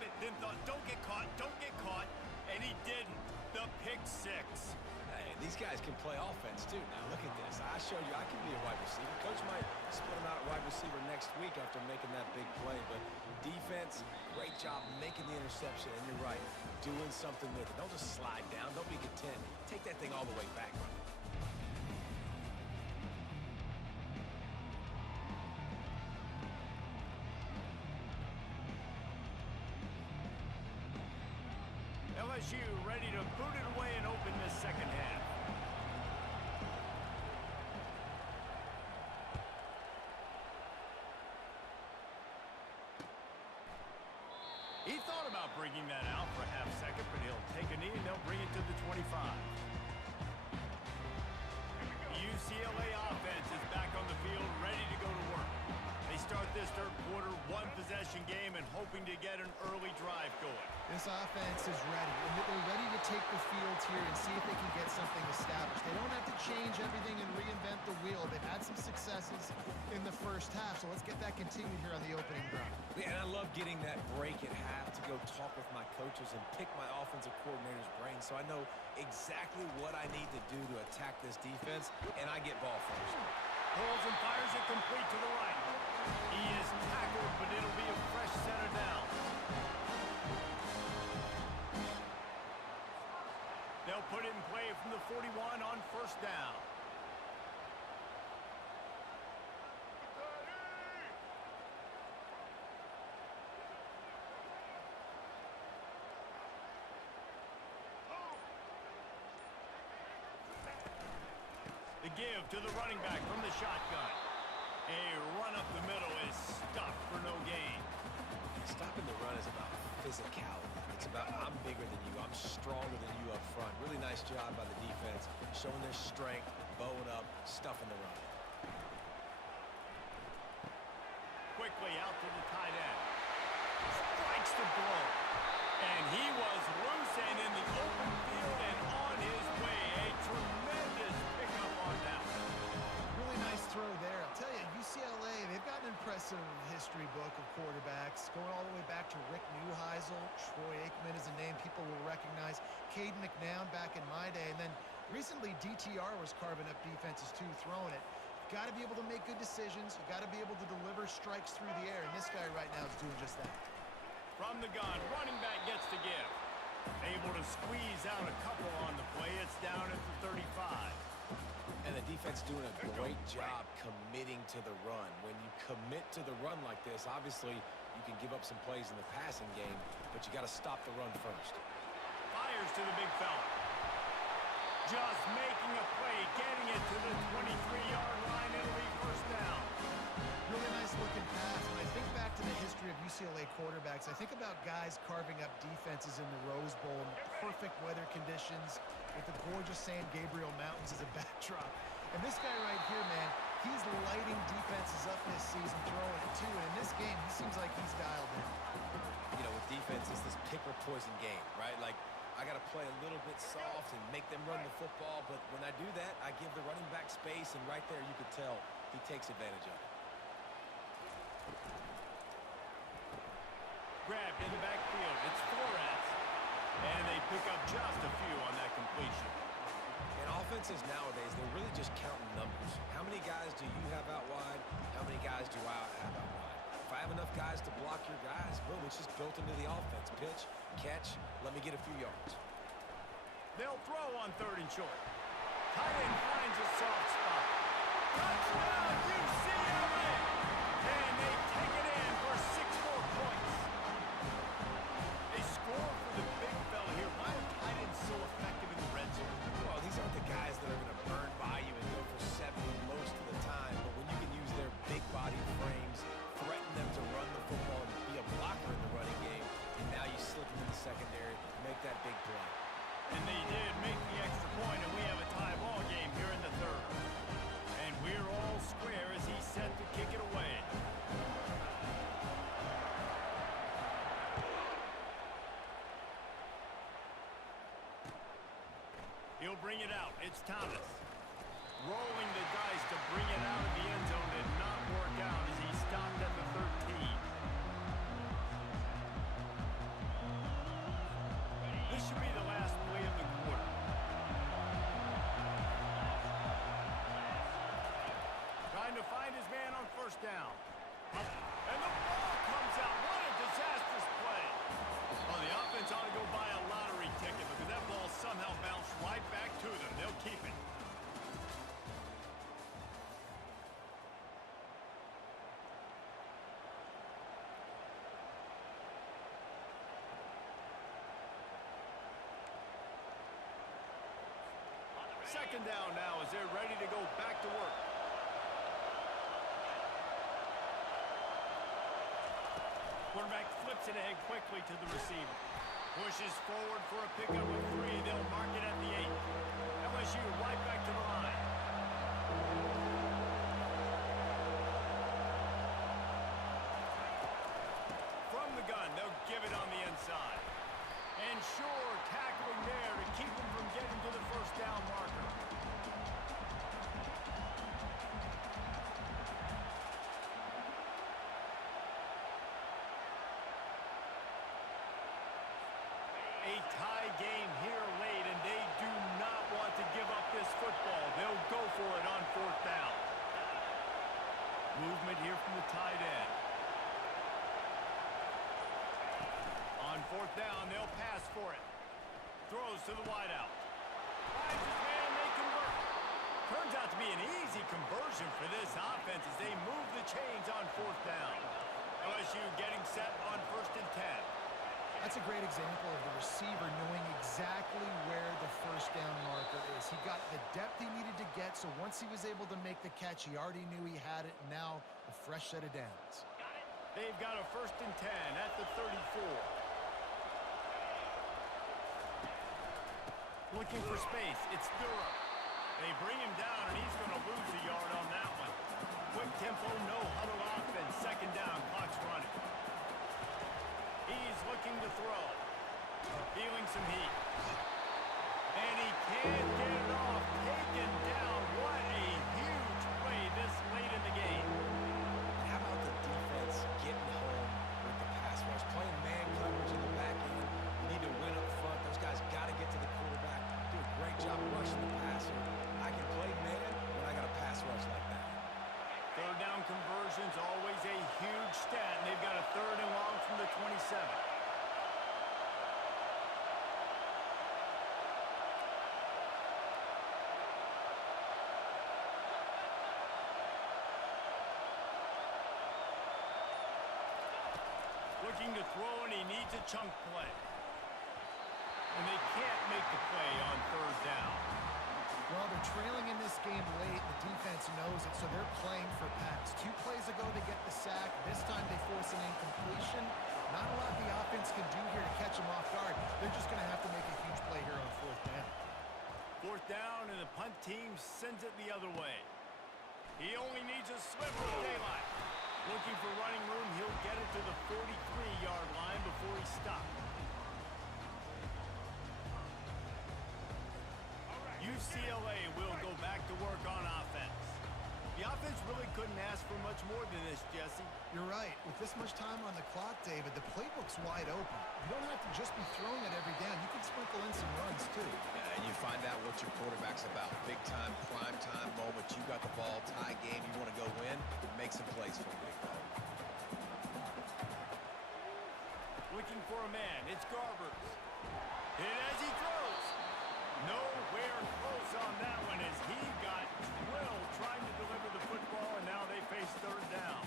stop it, then thought, don't get caught, and he didn't. The pick six. Hey, these guys can play offense, too. Now, look at this. I showed you I can be a wide receiver. Coach might split him out at wide receiver next week after making that big play. But defense, great job making the interception. And you're right, doing something with it. Don't just slide down. Don't be content. Take that thing all the way back, brother. LSU ready to boot it away and open this second half. He thought about bringing that out for a half second, but he'll take a knee and they'll bring it to the 25. UCLA offense is back on the field, ready to go to work. They start this third quarter, one-possession game, and hoping to get an early drive going. This offense is ready, and they're ready to take the field here and see if they can get something established. They don't have to change everything and reinvent the wheel. They've had some successes in the first half, so let's get that continued here on the opening drive. Yeah, and I love getting that break at half to go talk with my coaches and pick my offensive coordinator's brain so I know exactly what I need to do to attack this defense, and I get ball first. Pulls and fires it complete to the right. He is tackled, but it'll be a fresh set of downs. They'll put it in play from the 41 on first down. The give to the running back from the shotgun. A run up the middle is stuffed for no gain. Stopping the run is about physicality. It's about I'm bigger than you, I'm stronger than you up front. Really nice job by the defense, showing their strength, bowing up, stuffing the run. Quickly out to the tight end. Strikes the blow. And he was loose and in the open field and on his way. A tremendous pickup on that one. Really nice throw there. I'll tell you, UCLA, they've got an impressive history book of quarterbacks, going all the way back to Rick Neuheisel. Troy Aikman is a name people will recognize. Caden McNown back in my day. And then recently, DTR was carving up defenses too, throwing it. You've got to be able to make good decisions. You've got to be able to deliver strikes through the air. And this guy right now is doing just that. From the gun, running back gets to give. Able to squeeze out a couple on the play. It's down at the 35. And the defense doing a great job committing to the run. When you commit to the run like this, obviously you can give up some plays in the passing game, but you got to stop the run first. Fires to the big fella. Just making a play, getting it to the 23-yard line. It'll be first down. Really nice looking pass. When I think back to the history of UCLA quarterbacks, I think about guys carving up defenses in the Rose Bowl in perfect weather conditions with the gorgeous San Gabriel Mountains as a backdrop. And this guy right here, man, he's lighting defenses up this season, throwing it too. And in this game, he seems like he's dialed in. You know, with defense, it's this pick or poison game, right? Like, I got to play a little bit soft and make them run the football. But when I do that, I give the running back space. And right there, you could tell he takes advantage of it. Grabbed in the backfield. It's Flores. And they pick up just a few on that completion. And offenses nowadays, they're really just counting numbers. How many guys do you have out wide? How many guys do I have out wide? If I have enough guys to block your guys, boom, it's just built into the offense. Pitch, catch, let me get a few yards. They'll throw on third and short. Tight end finds a soft spot. Touchdown, UCLA! And they take it in for 6 more points. They score for the big fella here. Why are tight ends so effective in the red zone? Well, these aren't the guys that are going to burn by you and go for 70 most of the time. But when you can use their big body frames, threaten them to run the football and be a blocker in the running game, and now you slip them in the secondary, make that big play. And they did make the extra point, and we have a tie ball game here in the third. And we're all square as he's set to kick it away. He'll bring it out. It's Thomas. Rolling the dice to bring it out of the end zone did not work out as he stopped at the 13. first down. And the ball comes out. What a disastrous play. Well, the offense ought to go buy a lottery ticket because that ball somehow bounced right back to them. They'll keep it. Second down now as they're ready to go back to work. Quarterback flips it ahead quickly to the receiver. Pushes forward for a pickup of 3. They'll mark it at the 8. LSU right back to the line. From the gun, they'll give it on the inside. And sure, tackling there to keep them from getting to the first down marker. A tie game here late, and they do not want to give up this football. They'll go for it on fourth down. Movement here from the tight end. On fourth down, they'll pass for it. Throws to the wideout. Finds his man, they convert. Turns out to be an easy conversion for this offense as they move the chains on fourth down. LSU getting set on 1st and 10. That's a great example of the receiver knowing exactly where the first down marker is. He got the depth he needed to get, so once he was able to make the catch, he already knew he had it, and now a fresh set of downs. They've got a 1st and 10 at the 34. Looking for space. It's Durham. They bring him down, and he's going to lose a yard on that one. Quick tempo, no huddle offense. Second down, clock's running. He's looking to throw. Feeling some heat. And he can't get it off. Taken down. What a huge play this late in the game. How about the defense getting home with the pass rush? Playing man coverage in the back end. You need to win up front. Those guys got to get to the quarterback. Do a great job rushing the passer. I can play man when I got a pass rush like that. Third down conversion's always a huge stat, and they've got a 3rd and long from the 27. Looking to throw, and he needs a chunk play. And they can't make the play on 3rd down. Well, they're trailing in this game late. The defense knows it, so they're playing for pass. 2 plays ago, they get the sack. This time, they force an incompletion. Not a lot the offense can do here to catch them off guard. They're just going to have to make a huge play here on 4th down. 4th down, and the punt team sends it the other way. He only needs a sliver of daylight. Looking for running room, he'll get it to the 43-yard line before he stops. UCLA will go back to work on offense. The offense really couldn't ask for much more than this, Jesse. You're right. With this much time on the clock, David, the playbook's wide open. You don't have to just be throwing it every down. You can sprinkle in some runs, too. Yeah, and you find out what your quarterback's about. Big-time, prime-time moment. You got the ball, tie game. You want to go win, make some plays for the big dog. Looking for a man. It's Garbers. Hit as he throws. Nowhere close on that one as he got drilled trying to deliver the football, and now they face 3rd down.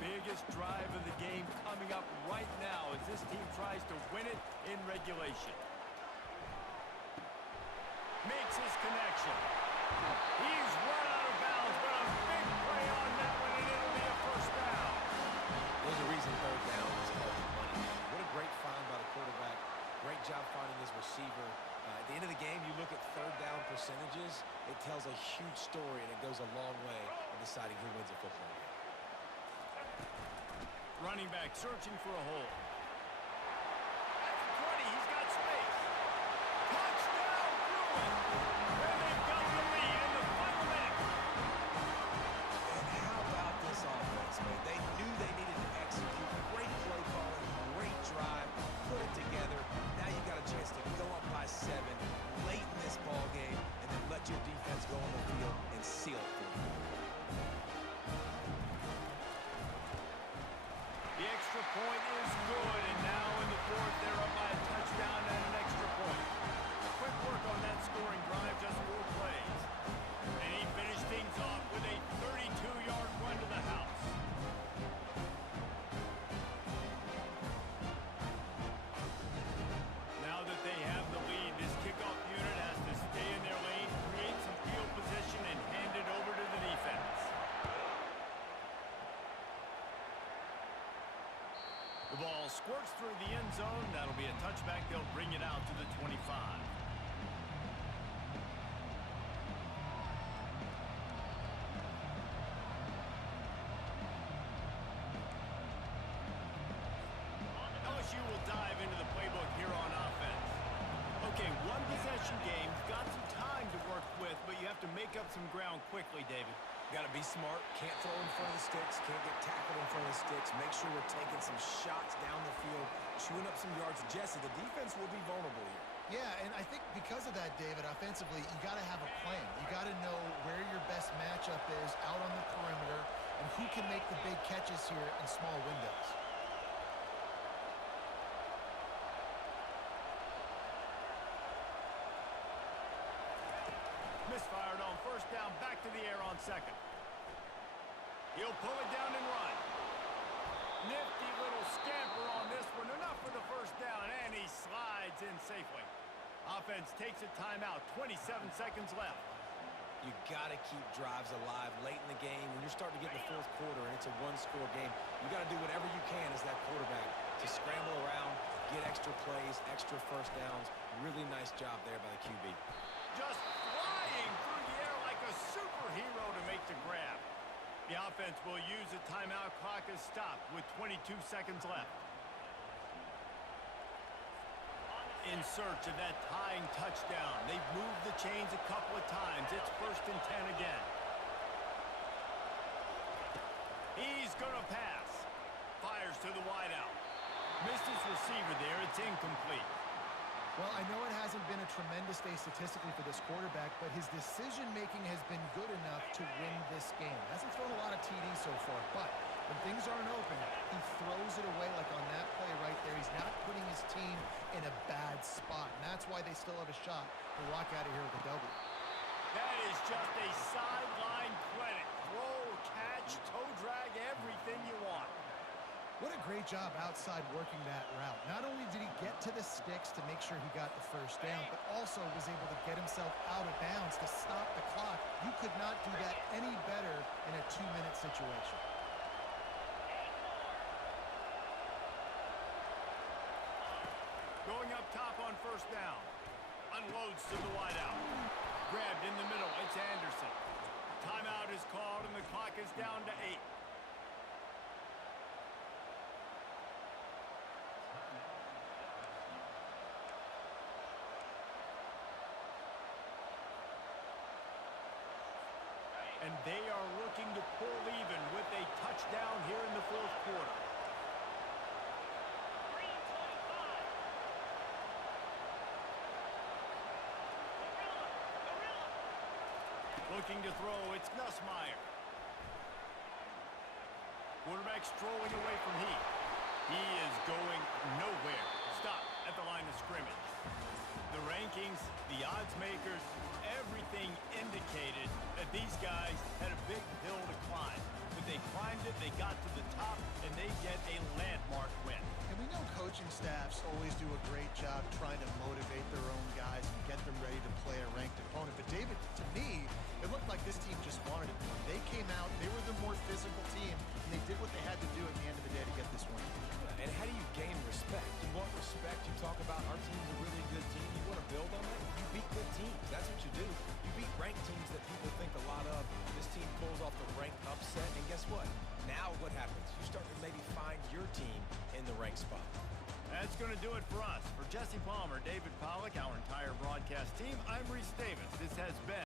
Biggest drive of the game coming up right now as this team tries to win it in regulation. Makes his connection. He's run out of bounds, but a big play on that one, and it'll be a 1st down. There's a reason 3rd down is all the money. What a great find by the quarterback. Great job finding his receiver. At the end of the game, you look at 3rd down percentages, it tells a huge story, and it goes a long way in deciding who wins a football game. Running back searching for a hole. At the 20, he's got space. Touchdown, Bruins! And they've got the lead in the final minute. And how about this offense, man? They knew they needed to execute. Great play calling, great drive, put it together. Now you got a chance to go up by 7 late in this ball game and then let your defense go on the field and seal it for you. works through the end zone. That'll be a touchback. They'll bring it out to the 25. LSU will dive into the playbook here on offense. Okay, one possession game. You've got some time to work with, but you have to make up some ground quickly, David. Got to be smart. Can't throw in front of the sticks. Can't get tackled in front of the sticks. Make sure we're taking some shots down the field, chewing up some yards. Jesse, the defense will be vulnerable here. Yeah, and I think because of that, David, offensively, you got to have a plan. You got to know where your best matchup is out on the perimeter and who can make the big catches here in small windows. Misfired on first down, back to the air on second. He'll pull it down and run. Nifty little scamper on this one. Enough for the first down, and he slides in safely. Offense takes a timeout. 27 seconds left. You got to keep drives alive late in the game. When you're starting to get in the fourth quarter and it's a one-score game, you got to do whatever you can as that quarterback to scramble around, get extra plays, extra first downs. Really nice job there by the QB. Just flying through the air like a superhero to make the grab. The offense will use a timeout. Clock is stopped with 22 seconds left. In search of that tying touchdown. They've moved the chains a couple of times. It's 1st and 10 again. He's going to pass. Fires to the wideout. Missed his receiver there. It's incomplete. Well, I know it hasn't been a tremendous day statistically for this quarterback, but his decision-making has been good enough to win this game. Hasn't thrown a lot of TDs so far, but when things aren't open, he throws it away like on that play right there. He's not putting his team in a bad spot, and that's why they still have a shot to walk out of here with a W. That is just a sideline credit. Throw, catch, toe drag, everything you want. What a great job outside working that route. Not only did he get to the sticks to make sure he got the first down, but also was able to get himself out of bounds to stop the clock. You could not do that any better in a 2-minute situation. Going up top on first down. Unloads to the wideout. Grabbed in the middle. It's Anderson. Timeout is called, and the clock is down to 8. And they are looking to pull even with a touchdown here in the fourth quarter. Looking to throw, it's Nussmeier. Quarterback strolling away from Heath. He is going nowhere. Stop at the line of scrimmage. The rankings, the odds makers, everything indicated that these guys had a big hill to climb. But they climbed it, they got to the top, and they get a landmark win. And we know coaching staffs always do a great job trying to motivate their own guys and get them ready to play a ranked opponent. But David, to me, it looked like this team just wanted it. They came out, they were the more physical team, and they did what they had to do at the end of the day to get this win. And how do you gain respect? You want respect. You talk about our team's a really good team. You want to build on that? You beat good teams. That's what you do. You beat ranked teams that people think a lot of. This team pulls off the ranked upset. And guess what? Now what happens? You start to maybe find your team in the ranked spot. That's going to do it for us. For Jesse Palmer, David Pollack, our entire broadcast team, I'm Reese Davis. This has been